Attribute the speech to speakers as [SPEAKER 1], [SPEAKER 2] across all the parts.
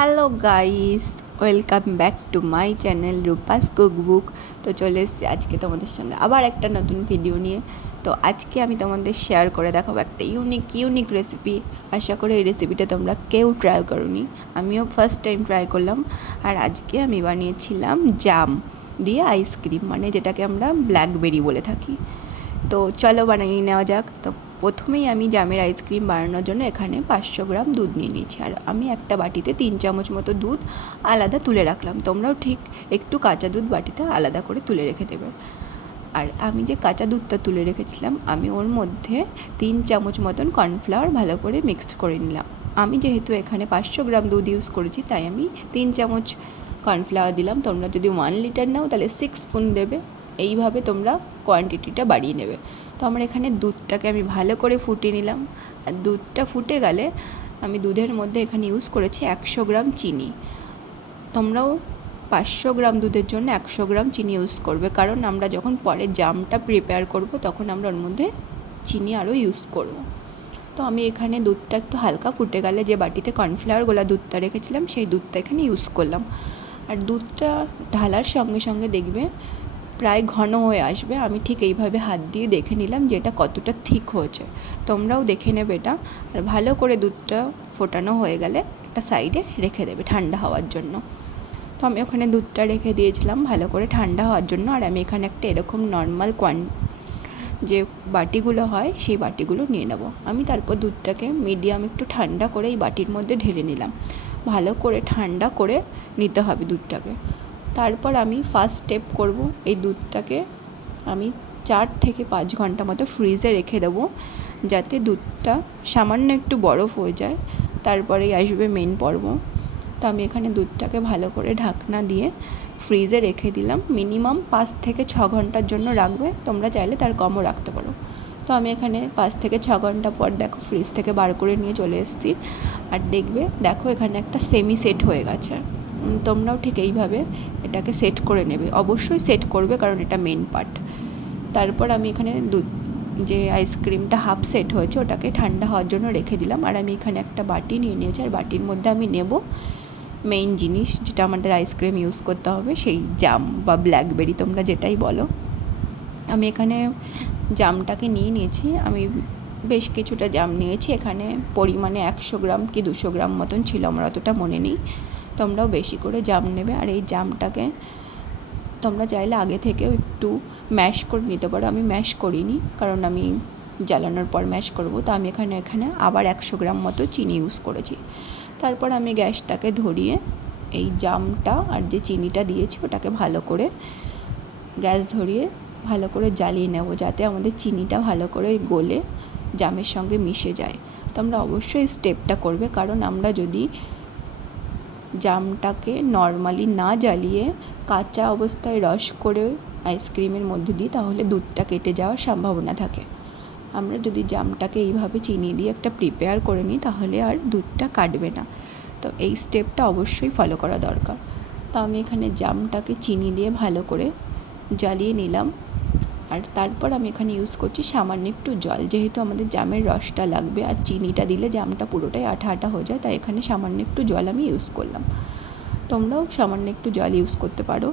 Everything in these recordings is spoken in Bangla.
[SPEAKER 1] Hello guys welcome back to my channel Rupa's cookbook তো চলে এসেছি আজকে তোমাদের সঙ্গে আবার একটা নতুন ভিডিও নিয়ে। তো আজকে আমি তোমাদের শেয়ার করে দেখাবো একটা ইউনিক ইউনিক রেসিপি আশা করি এই রেসিপিটা তোমরা কেউ ট্রাই করোনি। আমিও ফার্স্ট টাইম ট্রাই করলাম। আর আজকে আমি বানিয়েছিলাম জাম দিয়ে আইসক্রিম মানে যেটাকে আমরা ব্ল্যাকবেরি বলে থাকি। তো চলো বানিয়ে নেওয়া যাক। তো প্রথমেই আমি জামের আইসক্রিম বানানোর জন্য এখানে পাঁচশো গ্রাম দুধ নিয়ে নিয়েছি। আর আমি একটা বাটিতে তিন চামচ মতো দুধ আলাদা তুলে রাখলাম। তোমরাও ঠিক একটু কাঁচা দুধ বাটিতে আলাদা করে তুলে রেখে দেবে। আর আমি যে কাঁচা দুধটা তুলে রেখেছিলাম, আমি ওর মধ্যে তিন চামচ মতন কর্নফ্লাওয়ার ভালো করে মিক্সড করে নিলাম। আমি যেহেতু এখানে পাঁচশো গ্রাম দুধ ইউজ করেছি, তাই আমি তিন চামচ কর্নফ্লাওয়ার দিলাম। তোমরা যদি ওয়ান লিটার নাও, তাহলে সিক্স স্পুন দেবে। এইভাবে তোমরা কোয়ান্টিটিটা বাড়িয়ে নেবে। তো আমার এখানে দুধটাকে আমি ভালো করে ফুটিয়ে নিলাম। আর দুধটা ফুটে গেলে আমি দুধের মধ্যে এখানে ইউজ করেছি একশো গ্রাম চিনি। তোমরাও পাঁচশো গ্রাম দুধের জন্য একশো গ্রাম চিনি ইউজ করবে। কারণ আমরা যখন পরে জামটা প্রিপেয়ার করব, তখন আমরা ওর মধ্যে চিনি আরও ইউজ করব। তো আমি এখানে দুধটা একটু হালকা ফুটে গেলে যে বাটিতে কর্নফ্লাওয়ার গোলা দুধটা রেখেছিলাম, সেই দুধটা এখানে ইউজ করলাম। আর দুধটা ঢালার সঙ্গে সঙ্গে দেখবে প্রায় ঘন হয়ে আসবে। আমি ঠিক এইভাবে হাত দিয়ে দেখে নিলাম যে এটা কতটা ঠিক হয়েছে। তোমরাও দেখে নেবে এটা। আর ভালো করে দুধটা ফোটানো হয়ে গেলে একটা সাইডে রেখে দেবে ঠান্ডা হওয়ার জন্য। তো আমি ওখানে দুধটা রেখে দিয়েছিলাম ভালো করে ঠান্ডা হওয়ার জন্য। আর আমি এখানে একটা এরকম নর্মাল কোয়ান যে বাটিগুলো হয় সেই বাটিগুলো নিয়ে নেব। আমি তারপর দুধটাকে মিডিয়াম একটু ঠান্ডা করে এই বাটির মধ্যে ঢেলে নিলাম। ভালো করে ঠান্ডা করে নিতে হবে দুধটাকে। তারপর আমি ফার্স্ট স্টেপ করব এই দুধটাকে। আমি চার থেকে পাঁচ ঘণ্টা মতো ফ্রিজে রেখে দেবো, যাতে দুধটা সামান্য একটু বরফ হয়ে যায়। তারপরেই আসবে মেন পর্ব। তো আমি এখানে দুধটাকে ভালো করে ঢাকনা দিয়ে ফ্রিজে রেখে দিলাম। মিনিমাম পাঁচ থেকে ছ ঘণ্টার জন্য রাখবে। তোমরা চাইলে তার কমও রাখতে পারো। তো আমি এখানে পাঁচ থেকে ছ ঘণ্টা পর দেখো ফ্রিজ থেকে বার করে নিয়ে চলে এসেছি। আর দেখবে, দেখো এখানে একটা সেমি সেট হয়ে গেছে। তোমরাও ঠিক এইভাবে এটাকে সেট করে নেবে। অবশ্যই সেট করবে কারণ এটা মেন পার্ট তারপর আমি এখানে দুধ, যে আইসক্রিমটা হাফ সেট হয়েছে, ওটাকে ঠান্ডা হওয়ার জন্য রেখে দিলাম। আর আমি এখানে একটা বাটি নিয়ে নিয়েছি। আর বাটির মধ্যে আমি নেব মেইন জিনিস, যেটা আমাদের আইসক্রিম ইউজ করতে হবে, সেই জাম বা ব্ল্যাকবেরি তোমরা যেটাই বলো। আমি এখানে জামটাকে নিয়ে নিয়েছি। আমি বেশ কিছুটা জাম নিয়েছি। এখানে পরিমাণে একশো গ্রাম কি দুশো গ্রাম মতন ছিল, আমার অতটা মনে নেই। তোমরাও বেশি করে জাম নেবে আর এই জামটাকে তোমরা চাইলে আগে থেকেও একটু ম্যাশ করে নিতে পারো। আমি ম্যাশ করিনি, কারণ আমি জ্বালানোর পর ম্যাশ করব। তো আমি এখানে এখানে আবার একশো গ্রাম মতো চিনি ইউজ করেছি। তারপর আমি গ্যাসটাকে ধরিয়ে এই জামটা আর যে চিনিটা দিয়েছি ওটাকে ভালো করে গ্যাস ধরিয়ে ভালো করে জ্বালিয়ে নেব, যাতে আমাদের চিনিটা ভালো করে গলে জামের সঙ্গে মিশে যায়। তোমরা অবশ্যই স্টেপটা করবে, কারণ আমরা যদি জামটাকে নর্মালি না জ্বালিয়ে কাঁচা অবস্থায় রস করে আইসক্রিমের মধ্যে দিই, তাহলে দুধটা কেটে যাওয়ার সম্ভাবনা থাকে। আমরা যদি জামটাকে এইভাবে চিনি দিয়ে একটা প্রিপেয়ার করে নিই, তাহলে আর দুধটা কাটবে না। তো এই স্টেপটা অবশ্যই ফলো করা দরকার। তো আমি এখানে জামটাকে চিনি দিয়ে ভালো করে জ্বালিয়ে নিলাম। আর তারপর আমি এখানে ইউজ করছি সামান্য একটু জল। যেহেতু আমাদের জামের রসটা লাগবে আর চিনিটা দিলে জামটা পুরোটাই আঠা আঠা হয়ে যায়, তাই এখানে সামান্য একটু জল আমি ইউজ করলাম। তোমরাও সামান্য একটু জল ইউজ করতে পারো।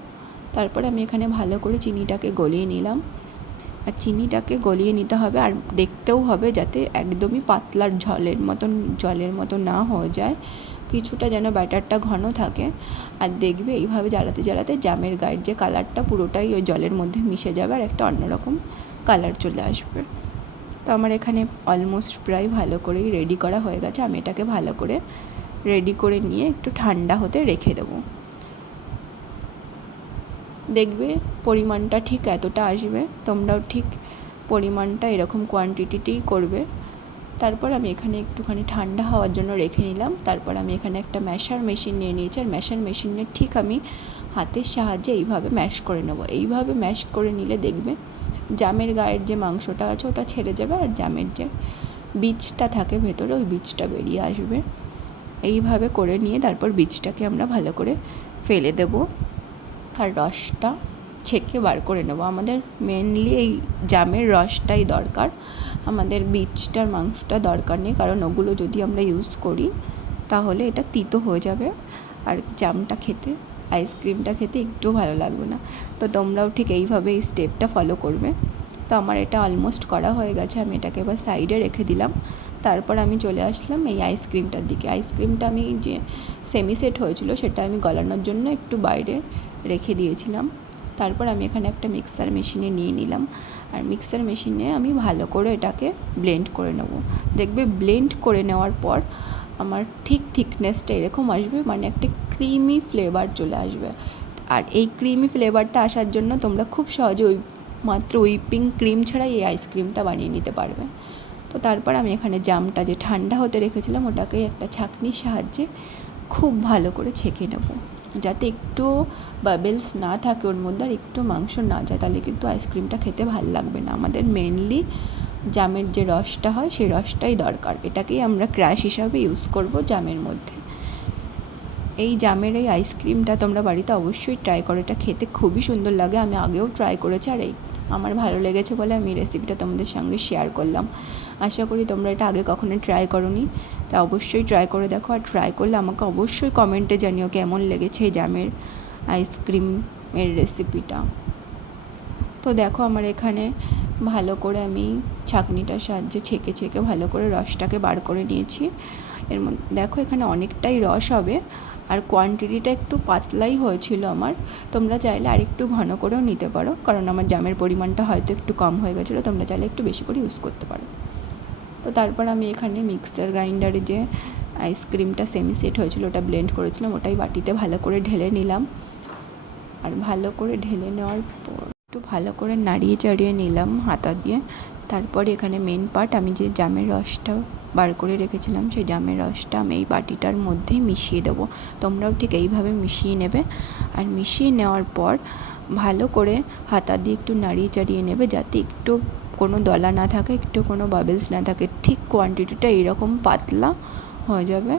[SPEAKER 1] তারপর আমি এখানে ভালো করে চিনিটাকে গলিয়ে নিলাম। আর চিনিটাকে গলিয়ে নিতে হবে আর দেখতেও হবে যাতে একদমই পাতলার জলের মতন, জলের মতো না হয়ে যায়। কিছুটা যেন ব্যাটারটা ঘন থাকে। আর দেখবে এইভাবে জ্বালাতে জ্বালাতে জামের গায়ের যে কালারটা পুরোটাই ওই জলের মধ্যে মিশে যাবে আর একটা অন্যরকম কালার চলে আসবে। তো আমার এখানে অলমোস্ট প্রায় ভালো করেই রেডি করা হয়ে গেছে। আমি এটাকে ভালো করে রেডি করে নিয়ে একটু ঠান্ডা হতে রেখে দেবো। দেখবে পরিমাণটা ঠিক এতটা আসবে, তোমরাও ঠিক পরিমাণটা এরকম কোয়ান্টিটিতেই করবে। তারপর আমি এখানে একটুখানি ঠান্ডা হওয়ার জন্য রেখে নিলাম। তারপর আমি এখানে একটা ম্যাশার মেশিন নিয়ে নিয়েছি। আর ম্যাশার মেশিনের ঠিক আমি হাতের সাহায্যে এইভাবে ম্যাশ করে নেব। এইভাবে ম্যাশ করে নিলে দেখবে জামের গায়ের যে মাংসটা আছে ওটা ছেড়ে যাবে আর জামের যে বীজটা থাকে ভেতরে ওই বীজটা বেরিয়ে আসবে। এইভাবে করে নিয়ে তারপর বীজটাকে আমরা ভালো করে ফেলে দেব। আর রসটা ছেঁকে বার করে নেব। আমাদের মেনলি এই জামের রসটাই দরকার। আমাদের বীজটার মাংসটা দরকার নেই, কারণ ওগুলো যদি আমরা ইউজ করি, তাহলে এটা তিতো হয়ে যাবে। আর জামটা খেতে আইসক্রিমটা খেতে একটুও ভালো লাগবে না। তো তোমরাও ঠিক এইভাবে এই স্টেপটা ফলো করবে। তো আমার এটা অলমোস্ট করা হয়ে গেছে, আমি এটাকে এবার সাইডে রেখে দিলাম। তারপর আমি চলে আসলাম এই আইসক্রিমটার দিকে। আইসক্রিমটা আমি যে সেমি সেট হয়েছিল, সেটা আমি গলানোর জন্য একটু বাইরে রেখে দিয়েছিলাম। তারপর আমি এখানে একটা মিক্সার মেশিনে নিয়ে নিলাম। আর মিক্সার মেশিনে আমি ভালো করে এটাকে ব্লেন্ড করে নেব। দেখবে ব্লেন্ড করে নেওয়ার পর আমার ঠিক থিকনেসটা এরকম আসবে মানে একটা ক্রিমি ফ্লেভার চলে আসবে। আর এই ক্রিমি ফ্লেভারটা আসার জন্য তোমরা খুব সহজে ওই মাত্র উইপিং ক্রিম ছাড়াই এই আইসক্রিমটা বানিয়ে নিতে পারবে। তো তারপর আমি এখানে জামটা যে ঠান্ডা হতে রেখেছিলাম, ওটাকে একটা ছাঁকনির সাহায্যে খুব ভালো করে ছেঁকে নেব। যাতে একটু বাবেলস না থাকে, ওর মধ্যে আর একটু মাংস না যায়, তাহলে কিন্তু আইসক্রিমটা খেতে ভালো লাগবে না। আমাদের মেনলি জামের যে রসটা হয়, সেই রসটাই দরকার। এটাকেই আমরা ক্র্যাশ হিসাবে ইউজ করব জামের মধ্যে। এই জামের এই আইসক্রিমটা তোমরা বাড়িতে অবশ্যই ট্রাই করো। এটা খেতে খুবই সুন্দর লাগে। আমি আগেও ট্রাই করেছি আর এই আমার ভালো লেগেছে বলে আমি রেসিপিটা তোমাদের সঙ্গে শেয়ার করলাম। আশা করি তোমরা এটা আগে কখনো ট্রাই করোনি। তা অবশ্যই ট্রাই করে দেখো আর ট্রাই করলে আমাকে অবশ্যই কমেন্টে জানিও কেমন লেগেছে জামের আইসক্রিমের রেসিপিটা তো দেখো আমার এখানে ভালো করে আমি ছাঁকনিটার সাহায্যে ছেঁকে ছেঁকে ভালো করে রসটাকে বার করে নিয়েছি। এর মধ্যে দেখো এখানে অনেকটাই রস হবে আর কোয়ান্টিটিটা একটু পাতলাই হয়েছিল আমার। তোমরা চাইলে আর একটু ঘন করেও নিতে পারো, কারণ আমার জামের পরিমাণটা হয়তো একটু কম হয়ে গেছিল, তোমরা চাইলে একটু বেশি করে ইউজ করতে পারো। তো তারপর আমি এখানে মিক্সার গ্রাইন্ডারে যে আইসক্রিমটা সেমি সেট হয়েছিল, ওটা ব্লেন্ড করেছিলাম, ওটাই বাটিতে ভালো করে ঢেলে নিলাম। আর ভালো করে ঢেলে নেওয়ার পর একটু ভালো করে নাড়িয়ে চাড়িয়ে নিলাম হাতা দিয়ে। তারপরে এখানে মেন পার্ট আমি যে জামের রসটা বার করে রেখেছিলাম, সেই জামের রসটা আমি এই বাটিটার মধ্যেই মিশিয়ে দেবো। তোমরাও ঠিক এইভাবে মিশিয়ে নেবে। আর মিশিয়ে নেওয়ার পর ভালো করে হাতা দিয়ে একটু নাড়িয়ে চাড়িয়ে নেবে, যাতে একটু কোনো দলা না থাকে, একটু কোনো বাবেলস না থাকে, ঠিক কোয়ান্টিটিটা এইরকম পাতলা হয়ে যাবে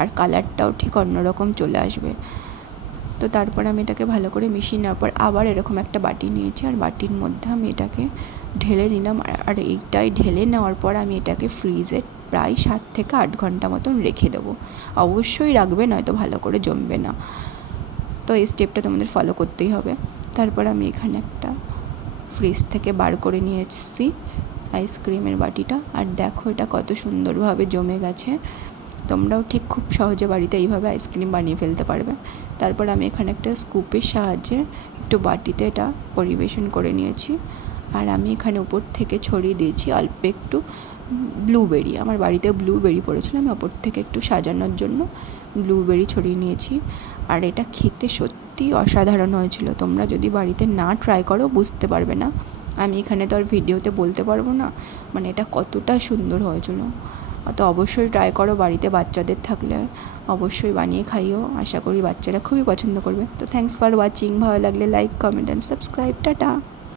[SPEAKER 1] আর কালারটাও ঠিক অন্যরকম চলে আসবে। তো তারপর আমি এটাকে ভালো করে মিশিয়ে নেওয়ার পর আবার এরকম একটা বাটি নিয়েছি আর বাটির মধ্যে আমি এটাকে ঢেলে নিলাম আর এইটাই ঢেলে নেওয়ার পর আমি এটাকে ফ্রিজে প্রায় সাত থেকে আট ঘণ্টা মতন রেখে দেবো। অবশ্যই রাখবে, নয়তো ভালো করে জমবে না। তো এই স্টেপটা তোমাদের ফলো করতেই হবে। তারপর আমি এখানে একটা ফ্রিজ থেকে বার করে নিয়ে এসেছি আইসক্রিমের বাটিটা। আর দেখো এটা কত সুন্দরভাবে জমে গেছে। তোমরাও ঠিক খুব সহজে বাড়িতে এইভাবে আইসক্রিম বানিয়ে ফেলতে পারবে। তারপর আমি এখানে একটা স্কুপের সাহায্যে একটু বাটিতে এটা পরিবেশন করে নিয়েছি। আর আমি এখানে উপর থেকে ছড়িয়ে দিয়েছি, অল্প একটু। ব্লুবেরি। আমার বাড়িতে ব্লুবেরি পড়েছিল, আমি ওপর থেকে একটু সাজানোর জন্য ব্লুবেরি ছড়িয়ে নিয়েছি। আর এটা খেতে সত্যি অসাধারণ হয়েছিল। তোমরা যদি বাড়িতে না ট্রাই করো, বুঝতে পারবে না। আমি এখানে তো আর ভিডিওতে বলতে পারব না। মানে এটা কতটা সুন্দর হয়েছিল। তো অবশ্যই ট্রাই করো বাড়িতে বাচ্চাদের থাকলে। অবশ্যই বানিয়ে খাইও। আশা করি বাচ্চারা খুবই পছন্দ করবে। তো থ্যাংকস ফর ওয়াচিং ভালো লাগলে like comment and subscribe tata.